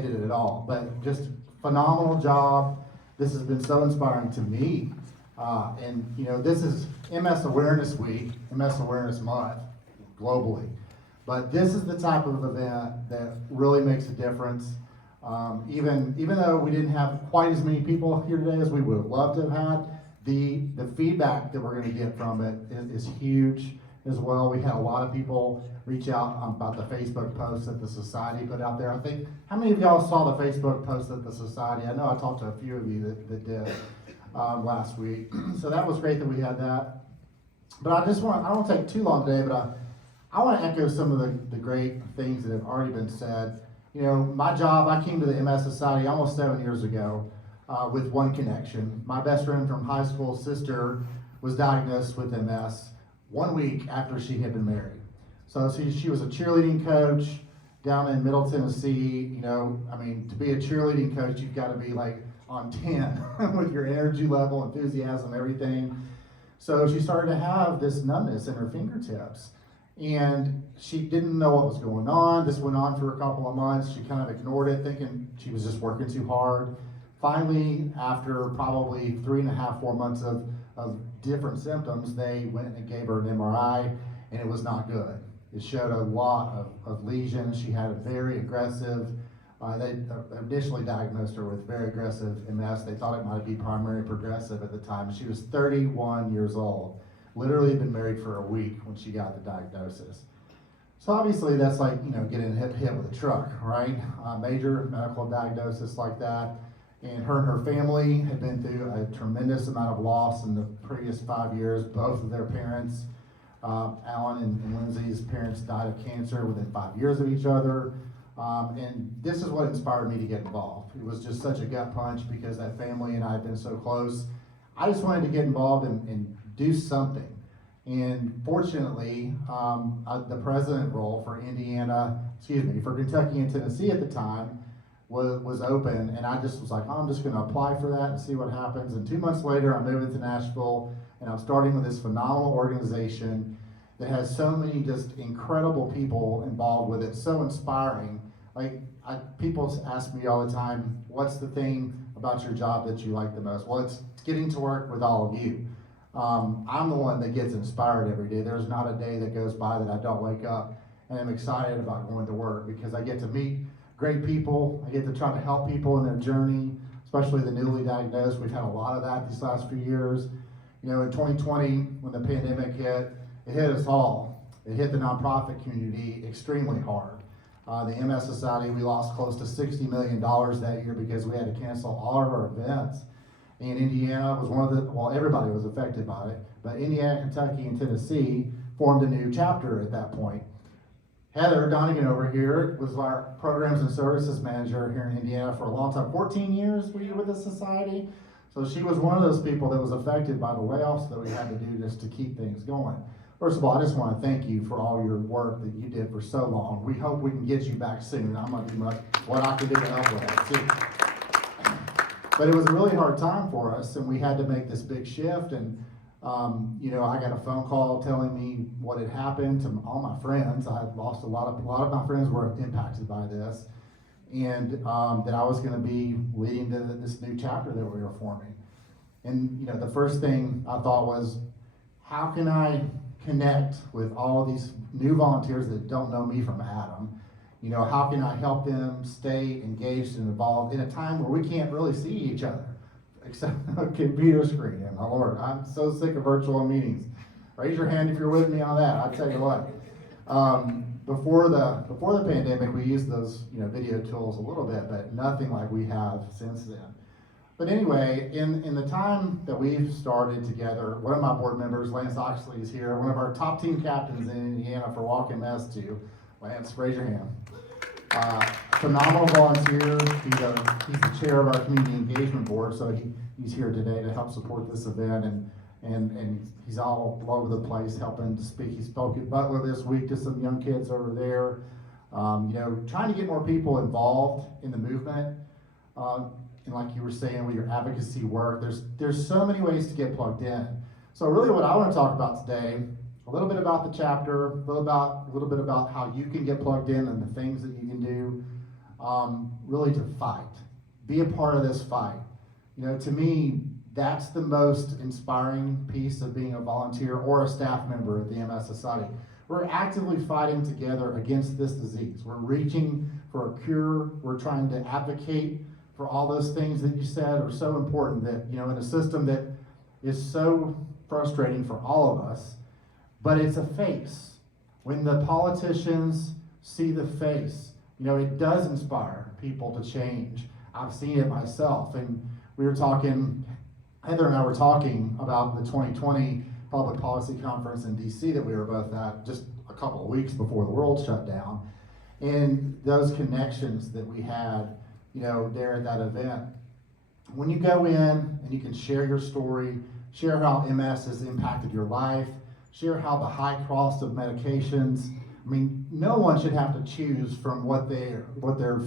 did it at all, but just phenomenal job. This has been so inspiring to me. And this is MS Awareness Week, MS Awareness Month globally. But this is the type of event that really makes a difference. Even though we didn't have quite as many people here today as we would have loved to have had, the feedback that we're going to get from it is huge as well. We had a lot of people reach out about the Facebook post that the Society put out there. I think, how many of y'all saw the Facebook post that the Society, I know I talked to a few of you that did last week. So that was great that we had that. But I don't want to take too long today, but I want to echo some of the great things that have already been said. My job, I came to the MS Society almost 7 years ago with one connection. My best friend from high school, sister, was diagnosed with MS 1 week after she had been married. So she was a cheerleading coach down in Middle Tennessee. To be a cheerleading coach, you've got to be like on 10 with your energy level, enthusiasm, everything. So she started to have this numbness in her fingertips. And she didn't know what was going on. This went on for a couple of months. She kind of ignored it, thinking she was just working too hard. Finally, after probably 3.5, 4 months of different symptoms, they went and gave her an MRI, and it was not good. It showed a lot of lesions. She had a very aggressive, they initially diagnosed her with very aggressive MS. They thought it might be primary progressive at the time. She was 31 years old. Literally been married for a week when she got the diagnosis. So obviously that's like, getting hit with a truck, right? Major medical diagnosis like that. And her family had been through a tremendous amount of loss in the previous 5 years. Both of their parents, Alan and Lindsay's parents, died of cancer within 5 years of each other. And this is what inspired me to get involved. It was just such a gut punch because that family and I had been so close. I just wanted to get involved and do something. And fortunately, the president role for for Kentucky and Tennessee at the time was open, and I just was like, I'm just gonna apply for that and see what happens. And 2 months later, I'm moving to Nashville, and I'm starting with this phenomenal organization that has so many just incredible people involved with it, so inspiring. People ask me all the time, what's the thing about your job that you like the most? Well, it's getting to work with all of you. I'm the one that gets inspired every day. There's not a day that goes by that I don't wake up and I'm excited about going to work because I get to meet great people. I get to try to help people in their journey, especially the newly diagnosed. We've had a lot of that these last few years. In 2020, when the pandemic hit, it hit us all. It hit the nonprofit community extremely hard. The MS Society, we lost close to $60 million that year because we had to cancel all of our events. And Indiana was everybody was affected by it, but Indiana, Kentucky, and Tennessee formed a new chapter at that point. Heather Donegan over here was our programs and services manager here in Indiana for a long time, 14 years were you with the society? So she was one of those people that was affected by the layoffs that we had to do just to keep things going. First of all, I just want to thank you for all your work that you did for so long. We hope we can get you back soon. I'm going to do what I can do to help with that too. But it was a really hard time for us, and we had to make this big shift. And I got a phone call telling me what had happened to all my friends. I had lost a lot of my friends were impacted by this, and that I was going to be leading to this new chapter that we were forming. And the first thing I thought was, how can I connect with all these new volunteers that don't know me from Adam? How can I help them stay engaged and involved in a time where we can't really see each other, except a computer screen? And my Lord, I'm so sick of virtual meetings. Raise your hand if you're with me on that. I'll tell you what. Before the pandemic, we used those video tools a little bit, but nothing like we have since then. But anyway, in the time that we've started together, one of my board members, Lance Oxley, is here. One of our top team captains in Indiana for Walk MS too. Lance, raise your hand. Phenomenal volunteer. He's the chair of our community engagement board, so he's here today to help support this event, and he's all over the place helping to speak. He spoke at Butler this week to some young kids over there. Trying to get more people involved in the movement. And like you were saying with your advocacy work, there's so many ways to get plugged in. So really what I want to talk about today, a little bit about the chapter, a little bit about how you can get plugged in and the things that you can do, really to fight, be a part of this fight. You know, to me, that's the most inspiring piece of being a volunteer or a staff member of the MS Society. We're actively fighting together against this disease. We're reaching for a cure. We're trying to advocate for all those things that you said are so important, that, you know, in a system that is so frustrating for all of us, but it's a face. When the politicians see the face, you know, it does inspire people to change. I've seen it myself, and we were talking, Heather and I were talking about the 2020 Public Policy Conference in DC that we were both at just a couple of weeks before the world shut down, and those connections that we had, you know, there at that event. When you go in and you can share your story, share how MS has impacted your life, share how the high cost of medications, I mean, no one should have to choose from what their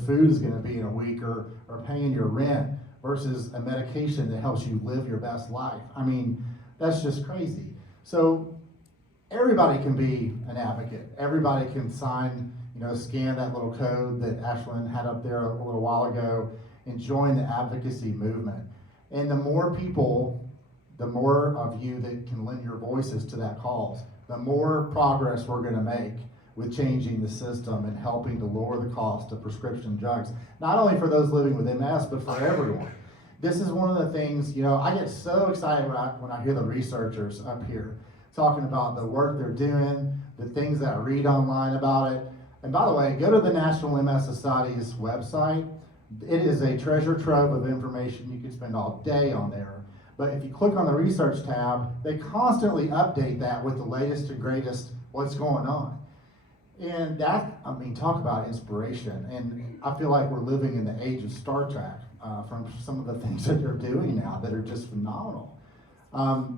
food is going to be in a week, or paying your rent versus a medication that helps you live your best life. I mean, that's just crazy. So everybody can be an advocate. Everybody can sign, you know, scan that little code that Ashlyn had up there a little while ago and join the advocacy movement. And the more people, the more of you that can lend your voices to that cause, the more progress we're going to make with changing the system and helping to lower the cost of prescription drugs, not only for those living with MS, but for everyone. This is one of the things, you know, I get so excited when I hear the researchers up here talking about the work they're doing, the things that I read online about it. And by the way, go to the National MS Society's website. It is a treasure trove of information. You can spend all day on there. But if you click on the research tab, they constantly update that with the latest and greatest what's going on. And that, I mean, talk about inspiration. And I feel like we're living in the age of Star Trek from some of the things that they're doing now that are just phenomenal.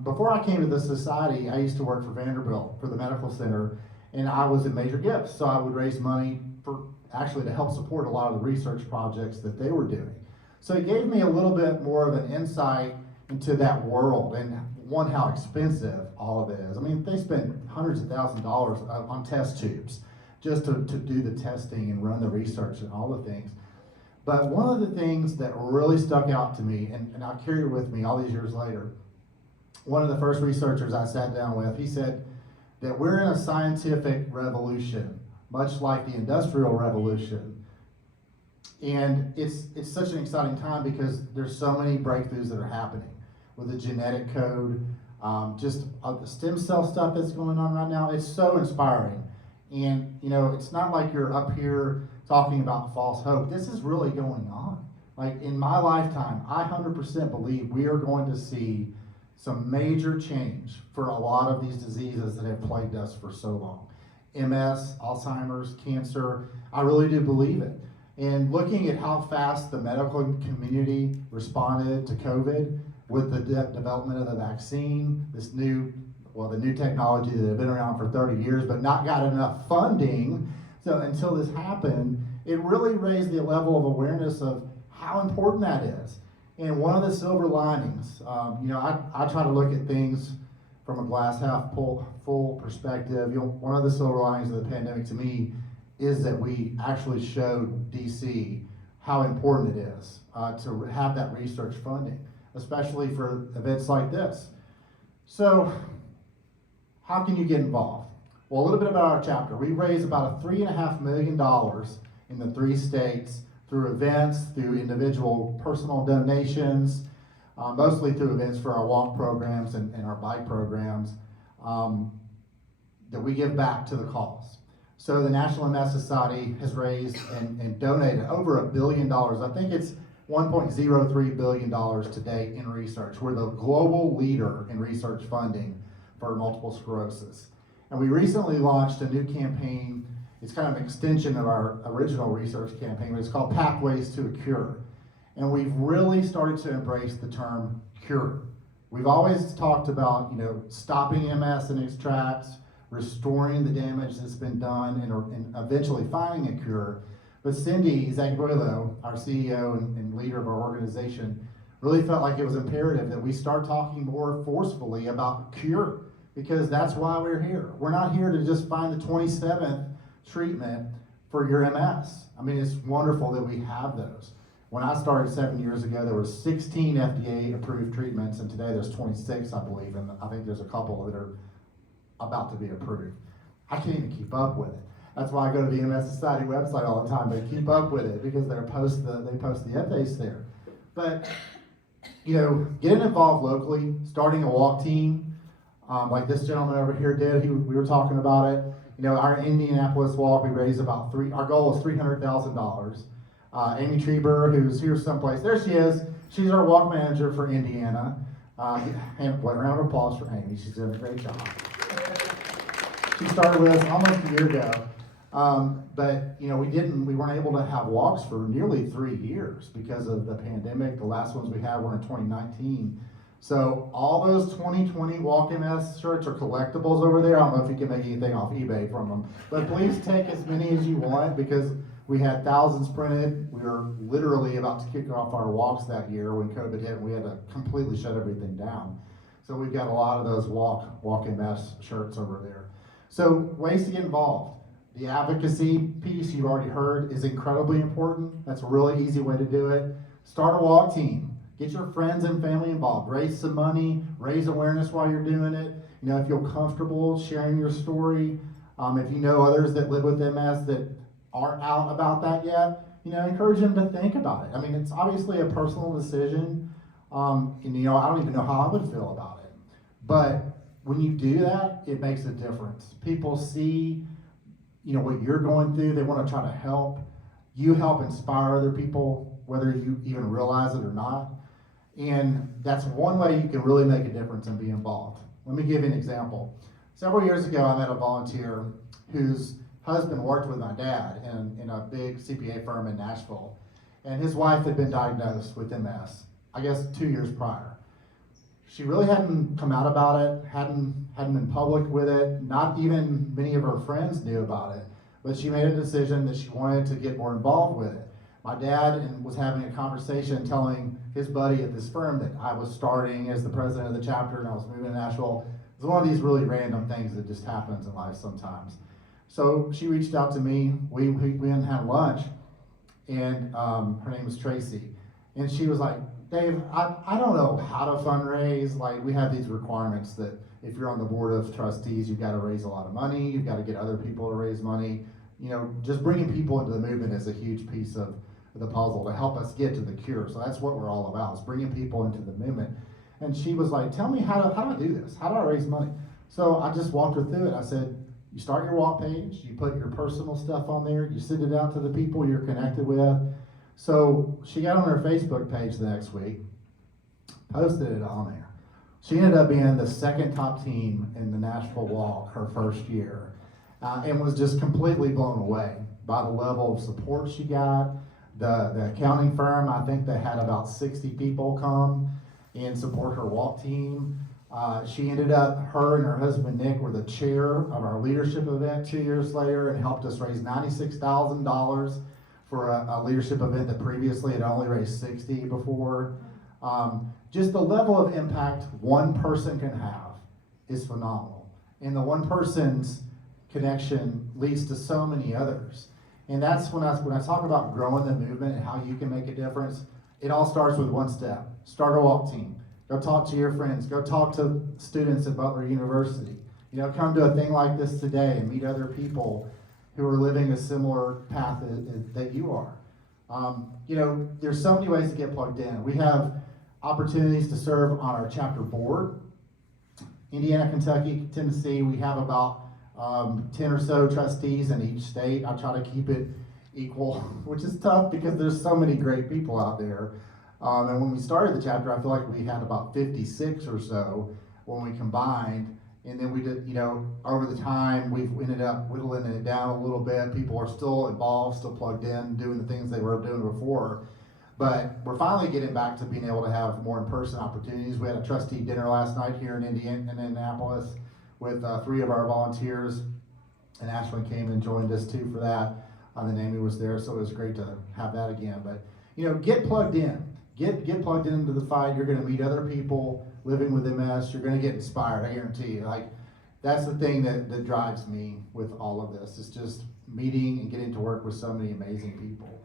Before I came to this society, I used to work for Vanderbilt, for the medical center, and I was in major gifts. So I would raise money for actually to help support a lot of the research projects that they were doing. So it gave me a little bit more of an insight into that world, and one, how expensive all of it is. I mean, they spend hundreds of thousands of dollars on test tubes just to do the testing and run the research and all the things. But one of the things that really stuck out to me, and I carry it with me all these years later, one of the first researchers I sat down with, he said that we're in a scientific revolution, much like the Industrial Revolution. And it's such an exciting time because there's so many breakthroughs that are happening with the genetic code, just the stem cell stuff that's going on right now. It's so inspiring. And, you know, it's not like you're up here talking about false hope. This is really going on. Like, in my lifetime, I 100% believe we are going to see some major change for a lot of these diseases that have plagued us for so long. MS, Alzheimer's, cancer, I really do believe it. And looking at how fast the medical community responded to COVID with the development of the vaccine, the new technology that had been around for 30 years but not got enough funding, so until this happened, it really raised the level of awareness of how important that is. And one of the silver linings, you know, I try to look at things from a glass half full perspective. You know, one of the silver linings of the pandemic to me is that we actually showed DC how important it is to have that research funding, especially for events like this. So, how can you get involved? Well, a little bit about our chapter. We raised about $3.5 million in the 3 states through events, through individual personal donations, mostly through events for our walk programs and our bike programs that we give back to the cause. So the National MS Society has raised and donated over $1 billion. I think it's $1.03 billion to date in research. We're the global leader in research funding for multiple sclerosis. And we recently launched a new campaign. It's kind of an extension of our original research campaign, but it's called Pathways to a Cure. And we've really started to embrace the term cure. We've always talked about, you know, stopping MS in its tracks, restoring the damage that's been done, and eventually finding a cure. But Cindy Zagubuelo, our CEO and leader of our organization, really felt like it was imperative that we start talking more forcefully about cure, because that's why we're here. We're not here to just find the 27th treatment for your MS. I mean, it's wonderful that we have those. When I started 7 years ago, there were 16 FDA-approved treatments, and today there's 26, I believe, and I think there's a couple that are about to be approved. I can't even keep up with it. That's why I go to the MS Society website all the time. They keep up with it because they post the updates there. But getting involved locally, starting a walk team, like this gentleman over here did. We were talking about it. Our Indianapolis walk, we raised about our goal was $300,000. Amy Treber, who's here someplace, there she is. She's our walk manager for Indiana. And one round of applause for Amy. She's doing a great job. She started with us almost a year ago. But we weren't able to have walks for nearly 3 years because of the pandemic. The last ones we had were in 2019. So all those 2020 Walk MS shirts are collectibles over there. I don't know if you can make anything off eBay from them, but please take as many as you want because we had thousands printed. We were literally about to kick off our walks that year when COVID hit, and we had to completely shut everything down. So we've got a lot of those Walk MS shirts over there. So ways to get involved. The advocacy piece you've already heard is incredibly important. That's a really easy way to do it. Start a walk team. Get your friends and family involved. Raise some money. Raise awareness while you're doing it. If you're comfortable sharing your story, if you know others that live with MS that aren't out about that yet, encourage them to think about it. I mean, it's obviously a personal decision, and I don't even know how I would feel about it. But when you do that, it makes a difference. People see what you're going through. They want to try to help. You help inspire other people, whether you even realize it or not. And that's one way you can really make a difference and be involved. Let me give you an example. Several years ago, I met a volunteer whose husband worked with my dad in a big CPA firm in Nashville. And his wife had been diagnosed with MS, I guess 2 years prior. She really hadn't come out about it, hadn't been public with it. Not even many of her friends knew about it. But she made a decision that she wanted to get more involved with it. My dad was having a conversation telling his buddy at this firm that I was starting as the president of the chapter and I was moving to Nashville. It was one of these really random things that just happens in life sometimes. So she reached out to me. We went and had lunch, and her name was Tracy. And she was like, Dave, I don't know how to fundraise. Like, we have these requirements that if you're on the board of trustees, you've got to raise a lot of money. You've got to get other people to raise money. Just bringing people into the movement is a huge piece of the puzzle to help us get to the cure. So that's what we're all about, is bringing people into the movement. And she was like, tell me, how do I do this? How do I raise money? So I just walked her through it. I said, you start your walk page, you put your personal stuff on there, you send it out to the people you're connected with. So she got on her Facebook page the next week, posted it on there. She ended up being the second top team in the Nashville Walk her first year, and was just completely blown away by the level of support she got. The accounting firm, I think they had about 60 people come and support her walk team. She ended up, her and her husband Nick were the chair of our leadership event 2 years later and helped us raise $96,000 for a leadership event that previously had only raised $60,000 before. Just the level of impact one person can have is phenomenal. And the one person's connection leads to so many others. And that's when I talk about growing the movement and how you can make a difference. It all starts with one step. Start a walk team. Go talk to your friends. Go talk to students at Butler University. Come to a thing like this today and meet other people who are living a similar path that you are. There's so many ways to get plugged in. We have opportunities to serve on our chapter board. Indiana, Kentucky, Tennessee, we have about 10 or so trustees in each state. I try to keep it equal, which is tough because there's so many great people out there. And when we started the chapter, I feel like we had about 56 or so when we combined. And then we did, over the time, we've ended up whittling it down a little bit. People are still involved, still plugged in, doing the things they were doing before. But we're finally getting back to being able to have more in-person opportunities. We had a trustee dinner last night here in Indianapolis with 3 of our volunteers. And Ashwin came and joined us too for that. And then Amy was there, so it was great to have that again. But, get plugged in. Get plugged into the fight. You're going to meet other people living with MS. You're going to get inspired, I guarantee you. That's the thing that drives me with all of this. It's just meeting and getting to work with so many amazing people.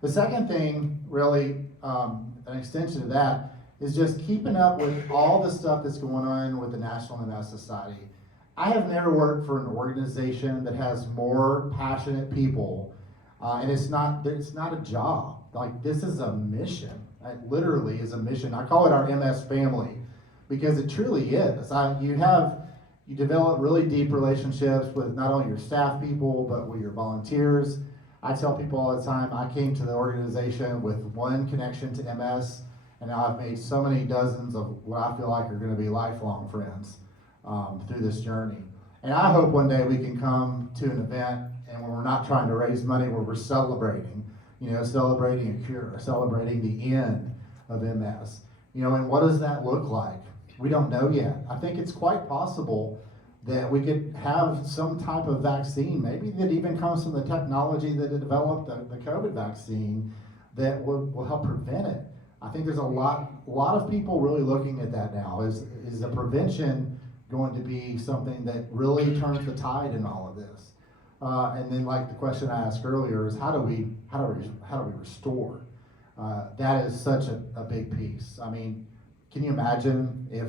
The second thing, really, an extension of that, is just keeping up with all the stuff that's going on with the National MS Society. I have never worked for an organization that has more passionate people, and it's not a job. Like, this is a mission. It literally is a mission. I call it our MS family, because it truly is. You develop really deep relationships with not only your staff people, but with your volunteers. I tell people all the time, I came to the organization with one connection to MS, and now I've made so many dozens of what I feel like are going to be lifelong friends through this journey. And I hope one day we can come to an event, and when we're not trying to raise money, where we're celebrating, celebrating a cure, celebrating the end of MS. And what does that look like? We don't know yet. I think it's quite possible that we could have some type of vaccine, maybe that even comes from the technology that developed the COVID vaccine, that will help prevent it. I think there's a lot of people really looking at that now. Is the prevention going to be something that really turns the tide in all of this? And then, like the question I asked earlier, is how do we restore? That is such a big piece. I mean, can you imagine if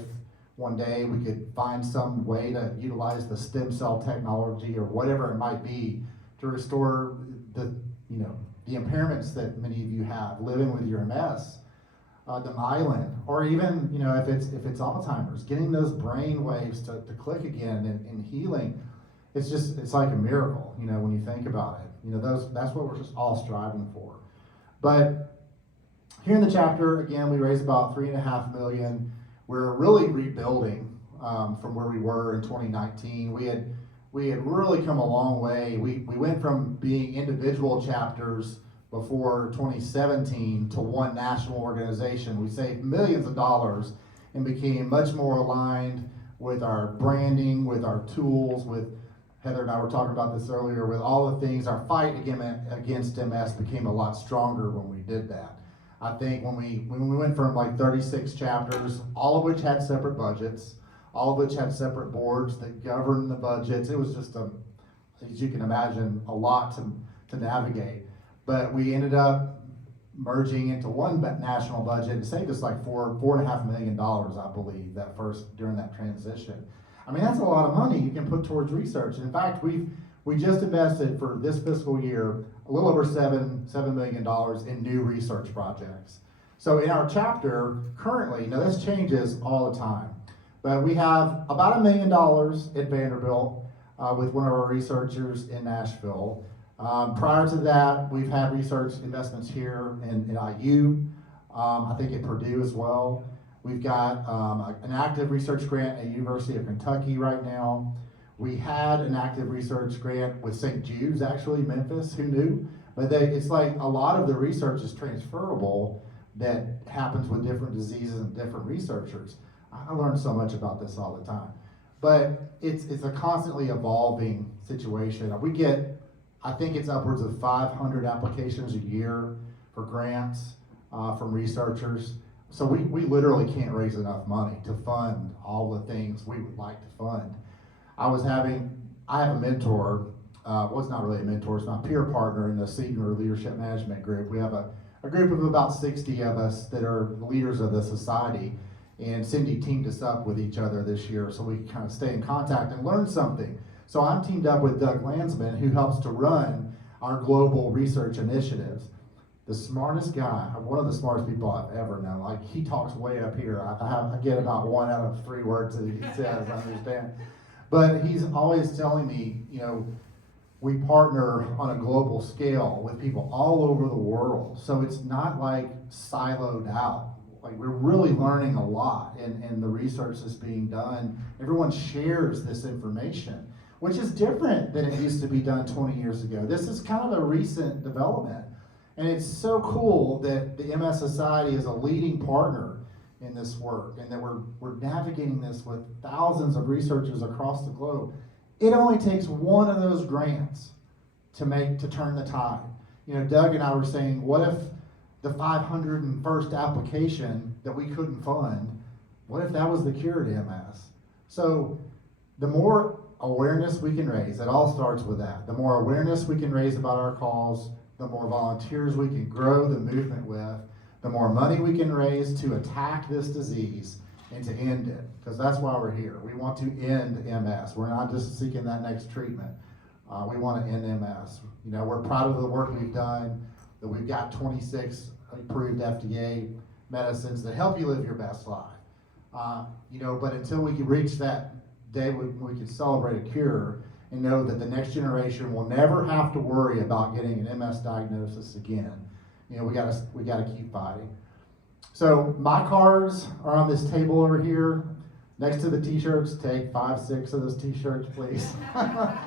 one day we could find some way to utilize the stem cell technology or whatever it might be to restore the impairments that many of you have living with your MS, the myelin, or even if it's Alzheimer's, getting those brain waves to click again and healing. It's like a miracle, when you think about it. That's what we're just all striving for. But here in the chapter, again, we raised about $3.5 million. We're really rebuilding from where we were in 2019. We had really come a long way. We went from being individual chapters before 2017 to one national organization. We saved millions of dollars and became much more aligned with our branding, with our tools, with Heather and I were talking about this earlier, with all the things. Our fight against MS became a lot stronger when we did that. I think when we went from like 36 chapters, all of which had separate budgets, all of which had separate boards that governed the budgets, it was just, as you can imagine, a lot to navigate. But we ended up merging into one national budget. It saved us like $4.5 million, I believe, during that transition. I mean, that's a lot of money you can put towards research. In fact, we just invested for this fiscal year a little over $7 million in new research projects. So in our chapter currently, now this changes all the time, but we have about $1 million at Vanderbilt with one of our researchers in Nashville. Prior to that, we've had research investments here in IU, I think at Purdue as well. We've got an active research grant at University of Kentucky right now. We had an active research grant with St. Jude's, actually, Memphis, who knew? But it's like a lot of the research is transferable that happens with different diseases and different researchers. I learned so much about this all the time. But it's a constantly evolving situation. I think it's upwards of 500 applications a year for grants from researchers. So we literally can't raise enough money to fund all the things we would like to fund. I have a mentor, it's not really a mentor, it's my peer partner in the Senior Leadership Management Group. We have a group of about 60 of us that are leaders of the society, and Cindy teamed us up with each other this year so we can kind of stay in contact and learn something. So I'm teamed up with Doug Landsman, who helps to run our global research initiatives. The smartest guy, one of the smartest people I've ever known. Like, he talks way up here. I get about 1 out of 3 words that he says, I understand. But he's always telling me, we partner on a global scale with people all over the world. So it's not like siloed out. Like, we're really learning a lot in the research that's being done. Everyone shares this information, which is different than it used to be done 20 years ago. This is kind of a recent development. And it's so cool that the MS Society is a leading partner in this work, and that we're navigating this with thousands of researchers across the globe. It only takes one of those grants to turn the tide. Doug and I were saying, what if the 501st application that we couldn't fund, what if that was the cure to MS? So the more awareness we can raise, it all starts with that. The more awareness we can raise about our cause, the more volunteers we can grow the movement with, the more money we can raise to attack this disease and to end it, because that's why we're here. We want to end MS. We're not just seeking that next treatment. We want to end MS. You know, we're proud of the work we've done, that we've got 26 approved FDA medicines that help you live your best life. You know, but until we can reach that day when we can celebrate a cure and know that the next generation will never have to worry about getting an MS diagnosis again, you know, we gotta keep fighting. So my cards are on this table over here. Next to the t-shirts, take 5, 6 of those t-shirts, please.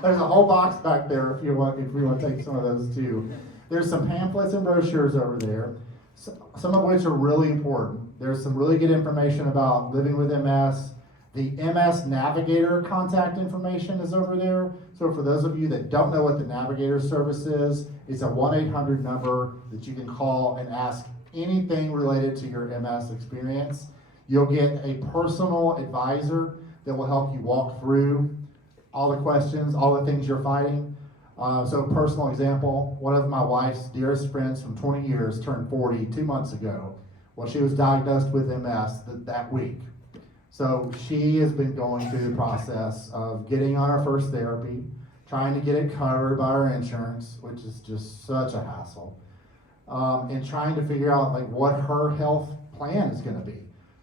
There's a whole box back there if we want to take some of those too. There's some pamphlets and brochures over there, some of which are really important. There's some really good information about living with MS. The MS Navigator contact information is over there. So for those of you that don't know what the Navigator service is, it's a 1-800 number that you can call and ask anything related to your MS experience. You'll get a personal advisor that will help you walk through all the questions, all the things you're fighting. So personal example, one of my wife's dearest friends from 20 years turned 40 2 months ago. Well, she was diagnosed with MS that week. So she has been going through the process of getting on her first therapy, trying to get it covered by her insurance, which is just such a hassle, and trying to figure out like what her health plan is going to be.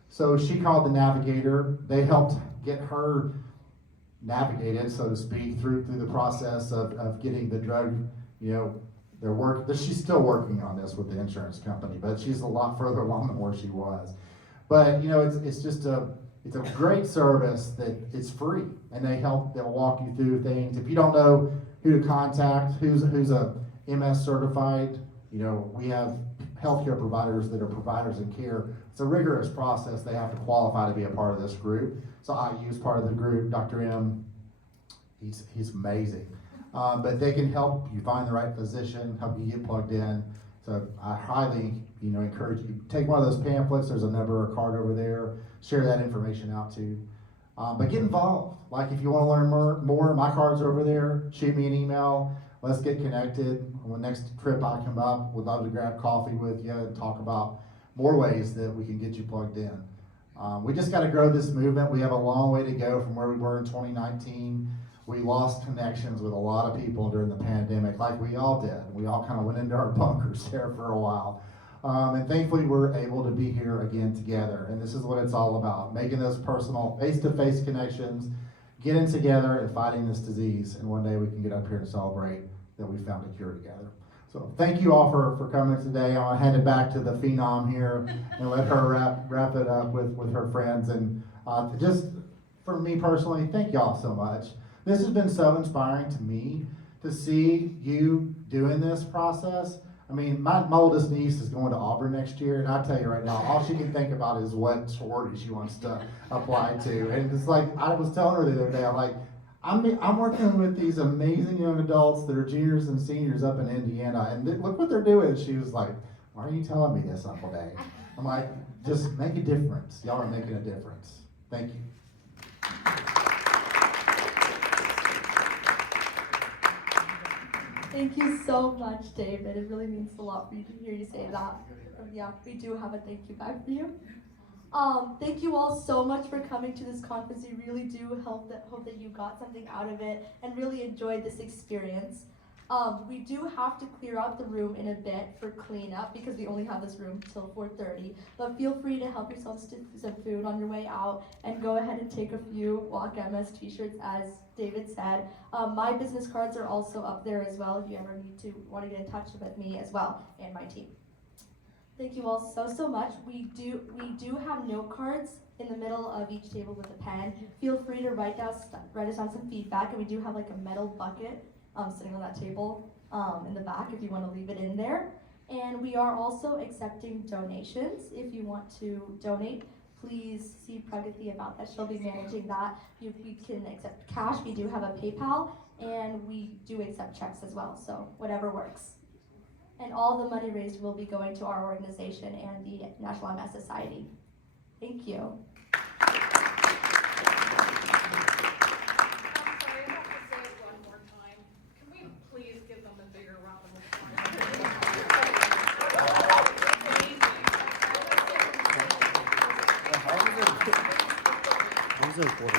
So she called the Navigator. They helped get her navigated, so to speak, through the process of getting the drug, you know, she's still working on this with the insurance company, but she's a lot further along than where she was. But, you know, it's a great service that it's free, and they'll walk you through things. If you don't know who to contact, who's a MS certified, you know, we have healthcare providers that are providers in care. It's a rigorous process. They have to qualify to be a part of this group. So IU is part of the group. Dr. M, he's amazing. But they can help you find the right physician, help you get plugged in. So I highly, you know, encourage you, take one of those pamphlets. There's a number or card over there. Share that information out too. But get involved. Like if you want to learn more, my cards are over there. Shoot me an email. Let's get connected. When the next trip I come up, we'd love to grab coffee with you and talk about more ways that we can get you plugged in. We just got to grow this movement. We have a long way to go from where we were in 2019. We lost connections with a lot of people during the pandemic, like we all did. We all kind of went into our bunkers there for a while. And thankfully, we're able to be here again together. And this is what it's all about, making those personal, face-to-face connections, getting together and fighting this disease. And one day we can get up here and celebrate that we found a cure together. So thank you all for coming today. I'll hand it back to the phenom here and let her wrap it up with her friends. And just for me personally, thank y'all so much. This has been so inspiring to me to see you doing this process. I mean, my oldest niece is going to Auburn next year, and I tell you right now, all she can think about is what sorority she wants to apply to. And it's like, I was telling her the other day, I'm working with these amazing young adults that are juniors and seniors up in Indiana, and look what they're doing. She was like, why are you telling me this, Uncle Dave? I'm like, just make a difference. Y'all are making a difference. Thank you. Thank you so much, David. It really means a lot for you to hear you say that. Yeah, we do have a thank you back for you. Thank you all so much for coming to this conference. We really do hope that you got something out of it and really enjoyed this experience. We do have to clear out the room in a bit for cleanup because we only have this room till 4:30. But feel free to help yourselves to some food on your way out and go ahead and take a few Walk MS t-shirts, as David said. My business cards are also up there as well if you ever want to get in touch with me as well and my team. Thank you all so much. We do have note cards in the middle of each table with a pen. Feel free to write us down some feedback, and we do have like a metal bucket sitting on that table in the back if you want to leave it in there. And we are also accepting donations. If you want to donate, please see Pragati about that. She'll be managing that. We can accept cash. We do have a PayPal, and we do accept checks as well, so whatever works. And all the money raised will be going to our organization and the National MS Society. Thank you. I'm sorry, That was important.